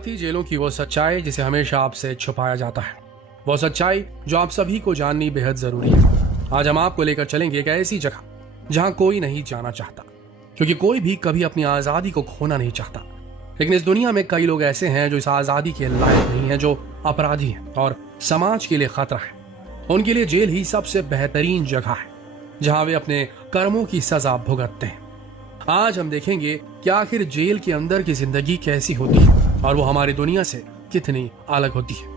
भारतीय जेलों की वो सच्चाई जिसे हमेशा आपसे छुपाया जाता है, वो सच्चाई जो आप सभी को जाननी बेहद जरूरी है। आज हम आपको लेकर चलेंगे एक ऐसी जगह जहां कोई नहीं जाना चाहता, क्योंकि कोई भी कभी अपनी आजादी को खोना नहीं चाहता। लेकिन इस दुनिया में कई लोग ऐसे हैं जो इस आजादी के लायक नहीं है, जो अपराधी हैं और समाज के लिए खतरा है। उनके लिए जेल ही सबसे बेहतरीन जगह है जहां वे अपने कर्मों की सजा भुगतते हैं। आज हम देखेंगे कि आखिर जेल के अंदर की जिंदगी कैसी होती है और वो हमारी दुनिया से कितनी अलग होती है।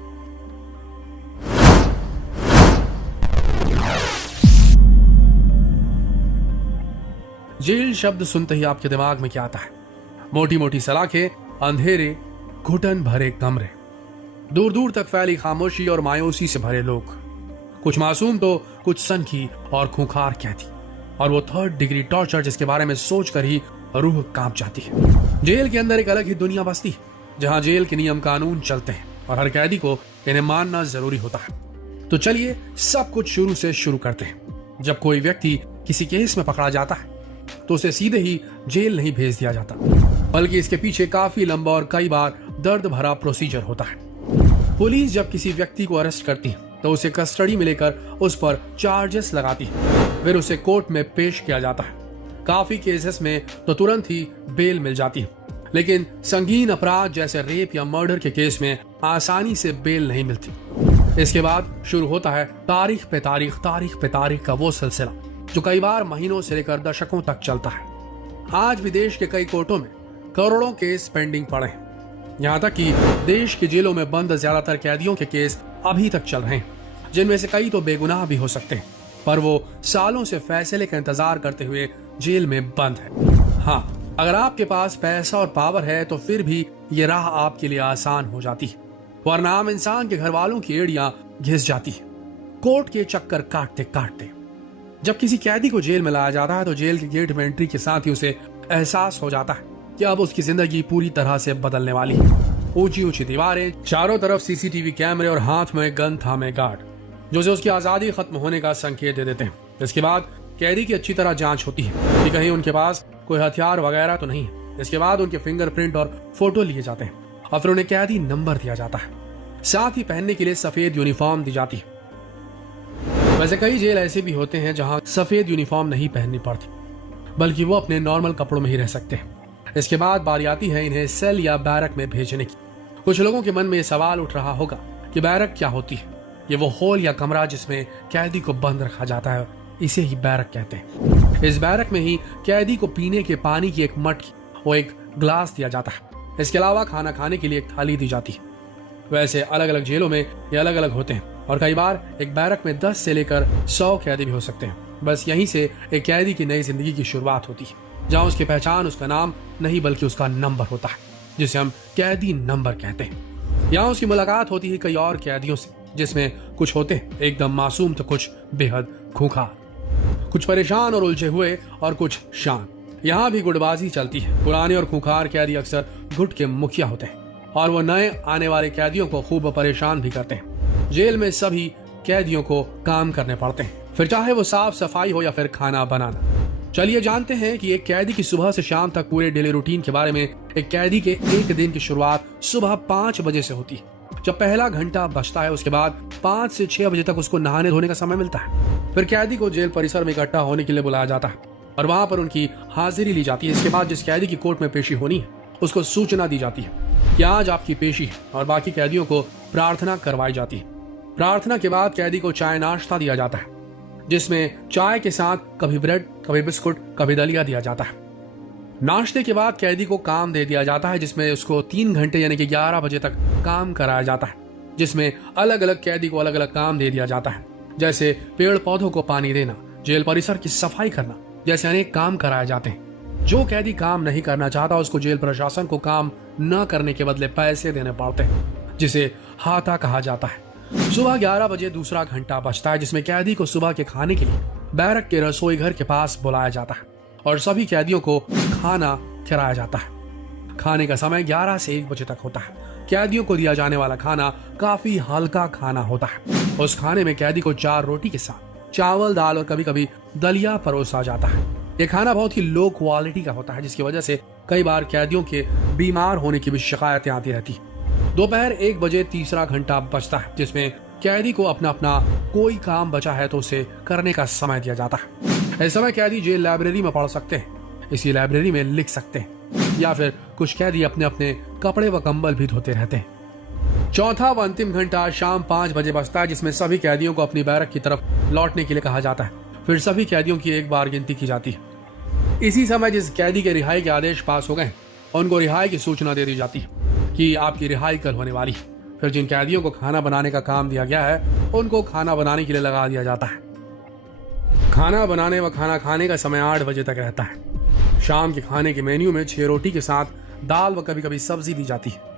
जेल शब्द सुनते ही आपके दिमाग में क्या आता है? मोटी मोटी सलाखें, अंधेरे, घुटन भरे कमरे, दूर दूर तक फैली खामोशी और मायूसी से भरे लोग, कुछ मासूम तो कुछ सनकी और खूंखार कैदी, और वो 3rd डिग्री टॉर्चर जिसके बारे में सोचकर ही रूह कांप जाती है। जेल के अंदर एक अलग ही दुनिया बसती है, जहां जेल के नियम कानून चलते हैं और हर कैदी को इन्हें मानना जरूरी होता है। तो चलिए सब कुछ शुरू से शुरू करते हैं। जब कोई व्यक्ति किसी केस में पकड़ा जाता है तो उसे सीधे ही जेल नहीं भेज दिया जाता, बल्कि इसके पीछे काफी लंबा और कई बार दर्द भरा प्रोसीजर होता है। पुलिस जब किसी व्यक्ति को अरेस्ट करती है तो उसे कस्टडी में लेकर उस पर चार्जेस लगाती है, फिर उसे कोर्ट में पेश किया जाता है। काफी केसेस में तो तुरंत ही बेल मिल जाती है, लेकिन संगीन अपराध जैसे रेप या मर्डर के केस में आसानी से बेल नहीं मिलती। इसके बाद शुरू होता है तारीख पे तारीख का वो सिलसिला जो कई बार महीनों से लेकर दशकों तक चलता है। आज भी देश के कई कोर्टों में करोड़ों केस पेंडिंग पड़े हैं, यहाँ तक कि देश के जेलों में बंद ज्यादातर कैदियों के केस अभी तक चल रहे हैं, जिनमें से कई तो बेगुनाह भी हो सकते हैं, पर वो सालों से फैसले का इंतजार करते हुए जेल में बंद है। हाँ, अगर आपके पास पैसा और पावर है तो फिर भी ये राह आपके लिए आसान हो जाती है, वरना आम इंसान के घर वालों की एड़ियां घिस जाती है कोर्ट के चक्कर काटते काटते। जब किसी कैदी को जेल में लाया जाता है तो जेल के गेट में एंट्री के साथ ही उसे एहसास हो जाता है कि अब उसकी जिंदगी पूरी तरह से बदलने वाली है। ऊंची ऊंची दीवारें, चारों तरफ सीसीटीवी कैमरे और हाथ में गन थामे गार्ड, जो से उसकी आजादी खत्म होने का संकेत दे देते हैं। इसके बाद कैदी की अच्छी तरह जांच होती है कि कहीं उनके पास कोई हथियार वगैरह तो नहीं है। इसके बाद उनके फिंगरप्रिंट और फोटो लिए जाते हैं और फिर उन्हें कैदी नंबर दिया जाता है, साथ ही पहनने के लिए सफेद यूनिफॉर्म दी जाती है। वैसे कई जेल ऐसे भी होते हैं जहां सफेद यूनिफॉर्म नहीं पहननी पड़ती, बल्कि वो अपने नॉर्मल कपड़ों में ही रह सकते हैं। इसके बाद बारी आती है इन्हें सेल या बैरक में भेजने की। कुछ लोगों के मन में ये सवाल उठ रहा होगा कि बैरक क्या होती है? ये वो हॉल या कमरा जिसमें कैदी को बंद रखा जाता है, इसे ही बैरक कहते हैं। इस बैरक में ही कैदी को पीने के पानी की एक मटकी और एक ग्लास दिया जाता है। इसके अलावा खाना खाने के लिए एक थाली दी जाती है। वैसे अलग अलग जेलों में ये अलग अलग होते हैं और कई बार एक बैरक में 10 से लेकर 100 कैदी भी हो सकते हैं। बस यहीं से एक कैदी की नई जिंदगी की शुरुआत होती है, जहां उसकी पहचान उसका नाम नहीं बल्कि उसका नंबर होता है, जिसे हम कैदी नंबर कहते हैं। यहाँ उसकी मुलाकात होती है कई और कैदियों से, जिसमें कुछ होते हैं एकदम मासूम तो कुछ बेहद खूंखार, कुछ परेशान और उलझे हुए और कुछ शांत। यहाँ भी गुटबाजी चलती है। पुराने और खूंखार कैदी अक्सर गुट के मुखिया होते हैं और वो नए आने वाले कैदियों को खूब परेशान भी करते हैं। जेल में सभी कैदियों को काम करने पड़ते हैं, फिर चाहे वो साफ सफाई हो या फिर खाना बनाना। चलिए जानते हैं कि एक कैदी की सुबह से शाम तक पूरे डेली रूटीन के बारे में। एक कैदी के एक दिन की शुरुआत सुबह 5 बजे से होती है। जब पहला घंटा बजता है उसके बाद 5 से 6 बजे तक उसको नहाने धोने का समय मिलता है। फिर कैदी को जेल परिसर में इकट्ठा होने के लिए बुलाया जाता है और वहां पर उनकी हाजिरी ली जाती है। इसके बाद जिस कैदी की कोर्ट में पेशी होनी है उसको सूचना दी जाती है कि आज आपकी पेशी है, और बाकी कैदियों को प्रार्थना करवाई जाती है। प्रार्थना के बाद कैदी को चाय नाश्ता दिया जाता है, जिसमें चाय के साथ कभी ब्रेड, कभी बिस्कुट, कभी दलिया दिया जाता है। नाश्ते के बाद कैदी को काम दे दिया जाता है, जिसमें उसको 3 घंटे यानी कि 11 बजे तक काम कराया जाता है, जिसमें अलग अलग कैदी को अलग अलग काम दे दिया जाता है, जैसे पेड़ पौधों को पानी देना, जेल परिसर की सफाई करना, जैसे अनेक काम कराए जाते हैं। जो कैदी काम नहीं करना चाहता उसको जेल प्रशासन को काम न करने के बदले पैसे देने पड़ते हैं, जिसे हाथा कहा जाता है। सुबह 11 बजे दूसरा घंटा बजता है, जिसमें कैदी को सुबह के खाने के लिए बैरक के रसोई घर के पास बुलाया जाता है और सभी कैदियों को खाना खिलाया जाता है। खाने का समय 11 से 1 बजे तक होता है। कैदियों को दिया जाने वाला खाना काफी हल्का खाना होता है। उस खाने में कैदी को 4 रोटी के साथ चावल, दाल और कभी कभी दलिया परोसा जाता है। ये खाना बहुत ही लो क्वालिटी का होता है, जिसकी वजह से कई बार कैदियों के बीमार होने की भी शिकायतें आती रहती। दोपहर 1 बजे तीसरा घंटा बजता है, जिसमें कैदी को अपना अपना कोई काम बचा है तो उसे करने का समय दिया जाता है। इस समय कैदी जेल लाइब्रेरी में पढ़ सकते हैं, इसी लाइब्रेरी में लिख सकते हैं, या फिर कुछ कैदी अपने अपने कपड़े व कंबल भी धोते रहते हैं। चौथा व अंतिम घंटा शाम 5 बजे बजता है, जिसमें सभी कैदियों को अपनी बैरक की तरफ लौटने के लिए कहा जाता है। फिर सभी कैदियों की एक बार गिनती की जाती है। इसी समय जिस कैदी के रिहाई के आदेश पास हो गए उनको रिहाई की सूचना दे दी जाती है कि आपकी रिहाई कल होने वाली है। फिर जिन कैदियों को खाना बनाने का काम दिया गया है उनको खाना बनाने के लिए लगा दिया जाता है। खाना बनाने व खाना खाने का समय 8 बजे तक रहता है। शाम के खाने के मेन्यू में 6 रोटी के साथ दाल व कभी कभी सब्जी दी जाती है।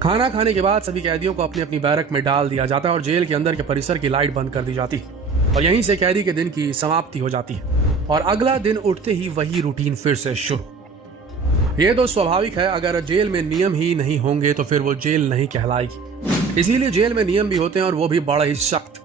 खाना खाने के बाद सभी कैदियों को अपनी अपनी बैरक में डाल दिया जाता है और जेल के अंदर के परिसर की लाइट बंद कर दी जाती है और यहीं से कैदी के दिन की समाप्ति हो जाती है और अगला दिन उठते ही वही रूटीन फिर से शुरू। ये तो स्वाभाविक है, अगर जेल में नियम ही नहीं होंगे तो फिर वो जेल नहीं कहलाएगी। इसीलिए जेल में नियम भी होते हैं और वो भी बड़ा ही सख्त।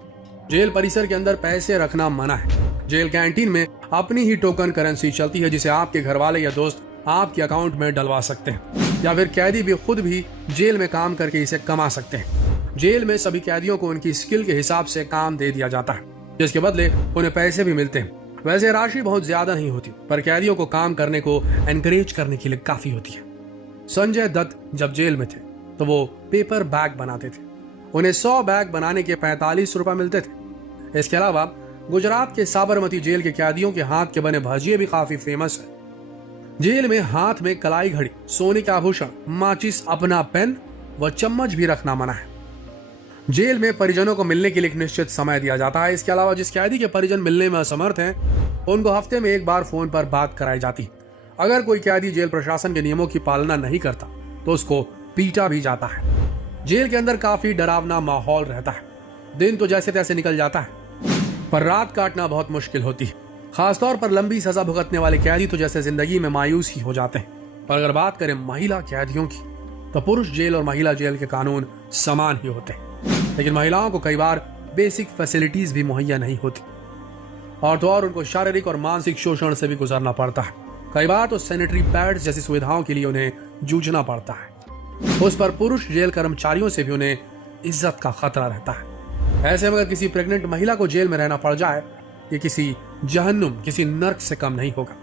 जेल परिसर के अंदर पैसे रखना मना है। जेल कैंटीन में अपनी ही टोकन करेंसी चलती है, जिसे आपके घर वाले या दोस्त आपके अकाउंट में डलवा सकते हैं, या फिर कैदी भी खुद भी जेल में काम करके इसे कमा सकते हैं। जेल में सभी कैदियों को उनकी स्किल के हिसाब से काम दे दिया जाता है, जिसके बदले उन्हें पैसे भी मिलते हैं। वैसे राशि बहुत ज्यादा नहीं होती, पर कैदियों को काम करने को एनकरेज करने के लिए काफी होती है। संजय दत्त जब जेल में थे तो वो पेपर बैग बनाते थे। उन्हें 100 बैग बनाने के 45 रुपए मिलते थे। इसके अलावा गुजरात के साबरमती जेल के कैदियों के हाथ के बने भजिए भी काफी फेमस है। जेल में हाथ में कलाई घड़ी, सोने के आभूषण, माचिस, अपना पेन व चम्मच भी रखना मना है। जेल में परिजनों को मिलने के लिए एक निश्चित समय दिया जाता है। इसके अलावा जिस कैदी के परिजन मिलने में असमर्थ हैं उनको हफ्ते में 1 बार फोन पर बात कराई जाती है। अगर कोई कैदी जेल प्रशासन के नियमों की पालना नहीं करता तो उसको पीटा भी जाता है। जेल के अंदर काफी डरावना माहौल रहता है। दिन तो जैसे तैसे निकल जाता है, पर रात काटना बहुत मुश्किल होती है। खासतौर पर लंबी सजा भुगतने वाले कैदी तो जैसे जिंदगी में मायूस ही हो जाते हैं। पर अगर बात करें महिला कैदियों की तो पुरुष जेल और महिला जेल के कानून समान ही होते हैं, लेकिन महिलाओं को कई बार बेसिक फैसिलिटीज भी मुहैया नहीं होती और तो और उनको शारीरिक और मानसिक शोषण से भी गुजरना पड़ता है। कई बार तो सैनिटरी पैड्स जैसी सुविधाओं के लिए उन्हें जूझना पड़ता है। उस पर पुरुष जेल कर्मचारियों से भी उन्हें इज्जत का खतरा रहता है। ऐसे में अगर किसी प्रेग्नेंट महिला को जेल में रहना पड़ जाए, ये किसी जहन्नुम, किसी नर्क से कम नहीं होगा।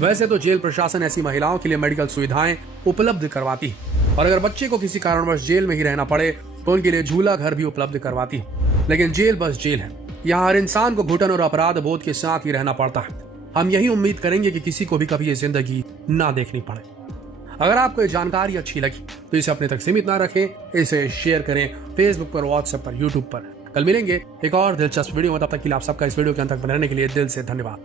वैसे तो जेल प्रशासन ऐसी महिलाओं के लिए मेडिकल सुविधाएं उपलब्ध करवाती है और अगर बच्चे को किसी कारणवश जेल में ही रहना पड़े तो उनके लिए झूला घर भी उपलब्ध करवाती है। लेकिन जेल बस जेल है, यहाँ हर इंसान को घुटन और अपराध बोध के साथ ही रहना पड़ता है। हम यही उम्मीद करेंगे कि किसी को भी कभी ये जिंदगी ना देखनी पड़े। अगर आपको ये जानकारी अच्छी लगी तो इसे अपने तक सीमित ना रखें, इसे शेयर करें फेसबुक पर, व्हाट्सएप पर, यूट्यूब पर। कल मिलेंगे एक और दिलचस्प वीडियो में। तब तक के लिए आप सबका इस वीडियो के अंत तक बने रहने के लिए दिल से धन्यवाद।